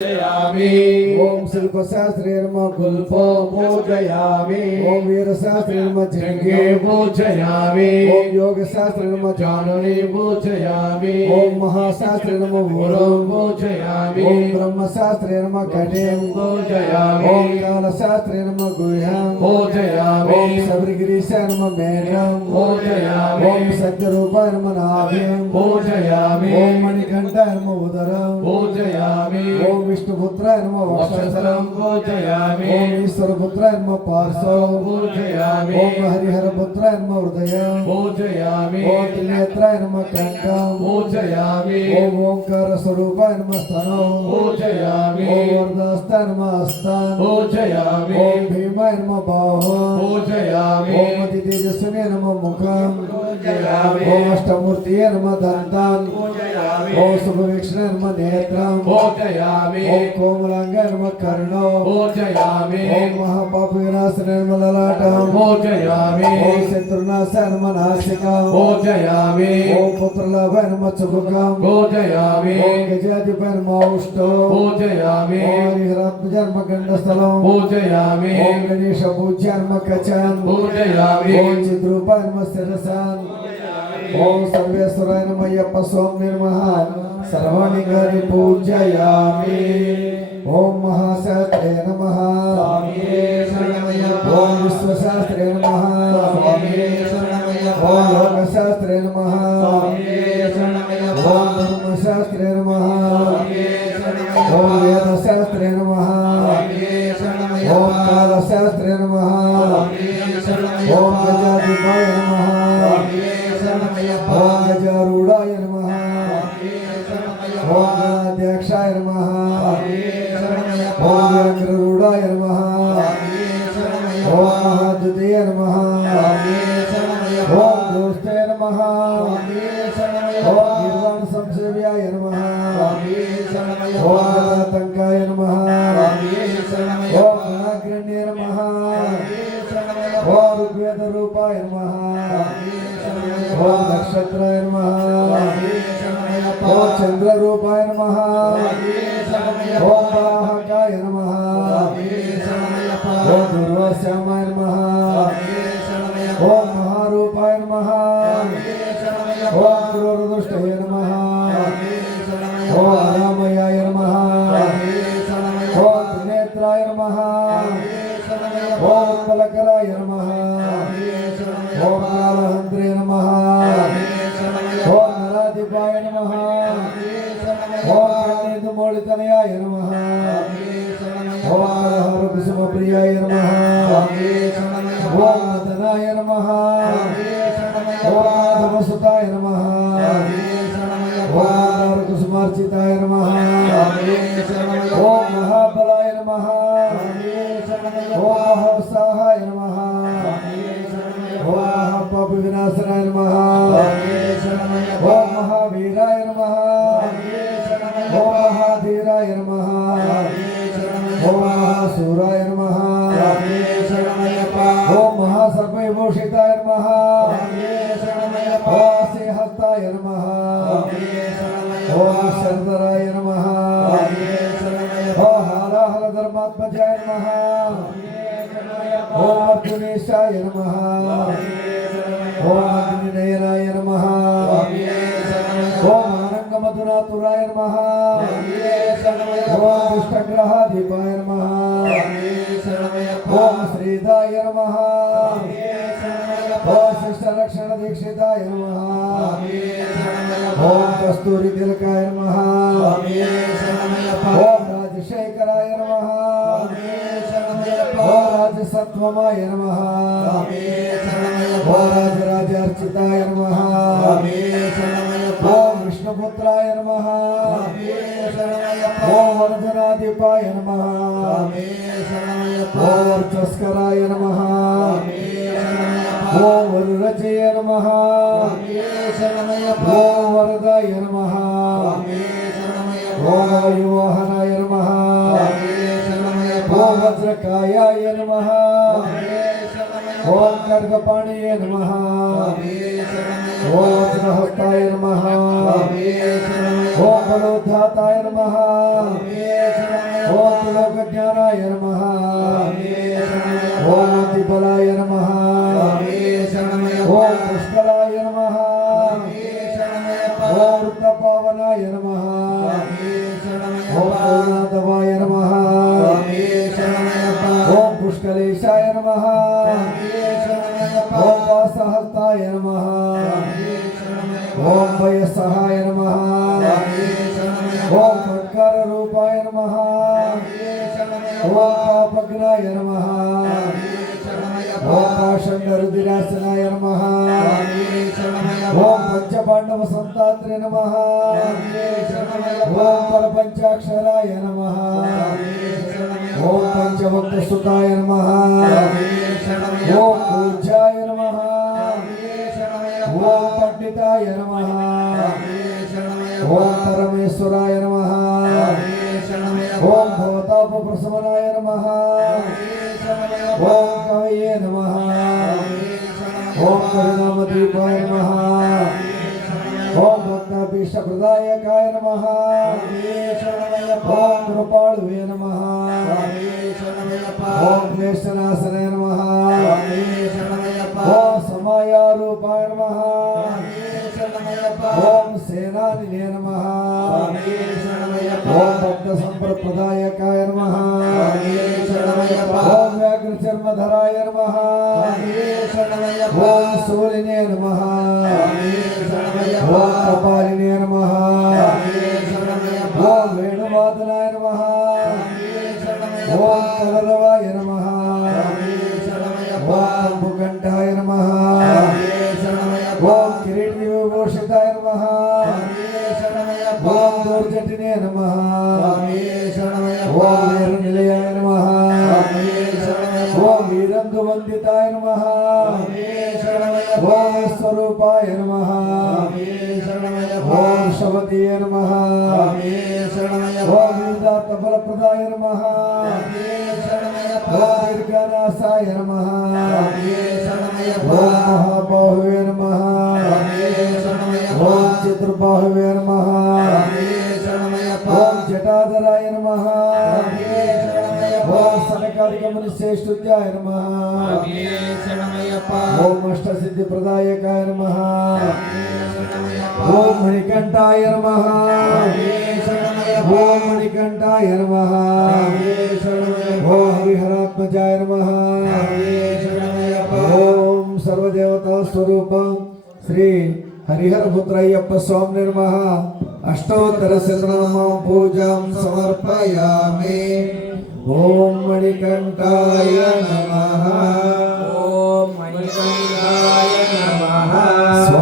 పూజయామి ఓం శిల్పశాస్త్రే నమ కుల్పో పూజయామి ఓం వీరశాస్త్రే నమ జంగే జంగే పూజయామి ఓం యోగశాస్త్రే నమ జానుని పూజయామి ఓం మహాశాస్త్రే నమ గురుం ఊరం పూజయామి ఓం బ్రహ్మశాస్త్రే నమ కటిం పూజయామి ఓం కాలశాస్త్రే నమ గుహ్యం పూజయామి ఓం శబరిగిరీశ నమ మేఘం పూజయామి ఓం సత్యరూపాయ నమ నాభ్యం పూజయామి ఓం మణికంఠ నమ ఉదరం పూజయామి ఓం విష్ణుపుత్రాయ నమ వక్షస్థలం వక్షస్థలం పూజయామి ఓం ఈశ్వరపుత్రాయ నమ పార్శ్వం పూజయామి ఓం హరిహరపుత్రాయ నమ హృదయం పూజయామి ఓం త్రినేత్రాయ నమ కంఠం పూజయామి ఓం ఓంకార స్వరూపాయ నమ స్తనం పూజయామి ఓం వరదాస్తాయ నమ హస్తం పూజయామి ఓం భీమాయ నమ బాహుం పూజయామి ఓం అతి తేజస్వినే నమ ముఖం పూజయామి ఓం అష్టమూర్తియే నమ దంతం పూజయామి ఓం శుభవీక్షణ నమ నేత్రం పూజయామి ఓం కోమలాంగాయ నమ కర్ణం పూజయామి ఓం మహాపాప వినాశన నమ లలాటం పూజయామి ఓం శత్రునాశాయ నమ నాసికం పూజయామి ఓం పుత్రలాభాయ నమ చుభకం పూజయామి ఓం గజాధిపాయ నమ ఔష్టం పూజయామి ఓం హరిహరాత్మజ నమ గండస్థలం పూజయామి ఓం ఓం చిద్రూపాయ సర్వేశ్వరాయ నమ అయ్యప్ప స్వామి నిర్మహ సర్వాణి గారి పూజయామి. ఓం మహాశాస్త్రే నమ. ఓం విశ్వశాస్త్రే నమ. ఓం లోకశాస్త్రే నమ. ఓం ధర్మశాస్త్రే నమ. ఓం వేదశాస్త్రే నమ. ఓం కాలశాస్త్రే నమ. ఓం గజాధిపాయ నమ. శివాయ నమ. ఓం మహాద్వితీయ నమ. ఓం దోస్తే నమ. ఓం నిర్వాణ సంసేవ్యాయ నమ. ఓం తంకాయ ఓం దుర్వాశ్యామాయ నమ. ఓం మహారూపాయ నమ. ఓం క్రూరదుష్టయ నమ. ఓం అరామయాయ నమ. ఓం త్రినేత్రాయ నమ. ఓం ఉత్పలకరాయ నమ. ఓం కాళహంద్రే నమ. ఓం నరాధిపాయ నమ. ఓం కర్ణేందుమౌళితనయాయ నమ. ఓం కలహార ప్రియాయ నమ ఓం నతనాయ ఓం ఓం కుసుమార్చితాయ ఓం మహాబలాయ ఓం ఓం వినాశనాయ ఓం మహావీరాయ ఓం మహాధీరాయ నమ ఓం మహాసూరాయ నమ ఓం మహాసర్వవిభూషితాయ నమ ఓం సింహస్తాయ నమ ఓం శరదరాయ నమ ఓం హారాహర ధర్మాత్మజాయ నమ ఓం అర్జునేశాయ నమ ఓం దుష్టగ్రహాధిపాయ నమ. ఓం శ్రీదాయ నమ. ఓం శిష్టరక్షణ దీక్షితాయ నమ. ఓం కస్తూరి తిలకాయ నమ. ఓం రాజశేఖరాయ నమ. ఓం రాజసత్వమాయ నమ. ఓం రాజరాజార్చితాయ నమ. ఓం విష్ణుపుత్రాయ నమ. ఓం వరదనాధిపాయ నమ. ఓం వర్చస్కరాయ నమ. ఓం వరురచయ నమ. ఓం వరదాయ నమ. ఓం వాయువాహనాయ నమ. ఓం వజ్రకాయాయ నమ. ఓం ఖడ్గపాణియే నమ ఓం వజ్రహస్తాయ నమ ఓం బలోద్ధాతాయ నమ జ్ఞానాయ నమ ఓం అతిబలాయ నమ ఓం పుష్కలాయ నమ ఓం వృత్తపావనాయ నమ ఓం పూర్ణాధవాయ నమ ఓం పుష్కలేశాయ నమ సహాయ నమ. ఓం భయ సహాయ నమ. ఓం సంస్కార రూపాయ నమ. ఓం పాపగ్నాయ నమ. ఓం పాషండరుదిరాసనాయ నమ. ఓం పంచపాండవ సంతాత్రే నమ. ఓం పరపంచాక్షరాయ నమ. ఓం పంచభక్త సుతాయ నమ. ఓం పూజ్యాయ పండితాయ నమ ఓం పరమేశ్వరాయ నమ. ఓం భవతాప ప్రసవనాయ నమ ఓం కవయే నమ. ఓం కరుణామదీపాయ నమ. ఓం భక్తాభీష్ట ప్రదాయకాయ నమ ఓం కృపాళువే నమ. ఓం క్లేశనాశనాయ నమ. ఓం సమాయారూపాయ నమ. సేనానినే నమ. ఓం భక్త సంప్రదాయకాయ నమ ఓం వ్యాఘ్ర చర్మధరాయ నమ ఓం శూలినే నమ. ఓం కపాలినే నమ. ఓం వేణువాదనాయ నమ. ఓం కలరవాయ నమ. ఓం కంబుకంఠాయ ఓం శవతీయ నమ. ఓం విదార్థ ఫలప్రదాయ నమ ఓం దీర్ఘనాశాయ నమ. ఓం మహాబాహువే నమ. ఓం చతుర్బాహువే నమ. ఓం జటాధరాయ నమ. ఓం సనకాదికముని శ్రేష్ఠుత్యాయ నమ ఓం అష్టసిద్ధి ప్రదాయకాయ నమ ఓం మణికంఠాయ నమ ఓం మణికంఠాయ నమ ఓం హరిహరాత్మజాయ నమ ఓం సర్వదేవతా స్వరూపం శ్రీ హరిహర పుత్రయ్యప్ప స్వామి నమ అష్టోత్తర ఓం మణికంఠాయ నమ. ఓం మణికంఠాయ నమ.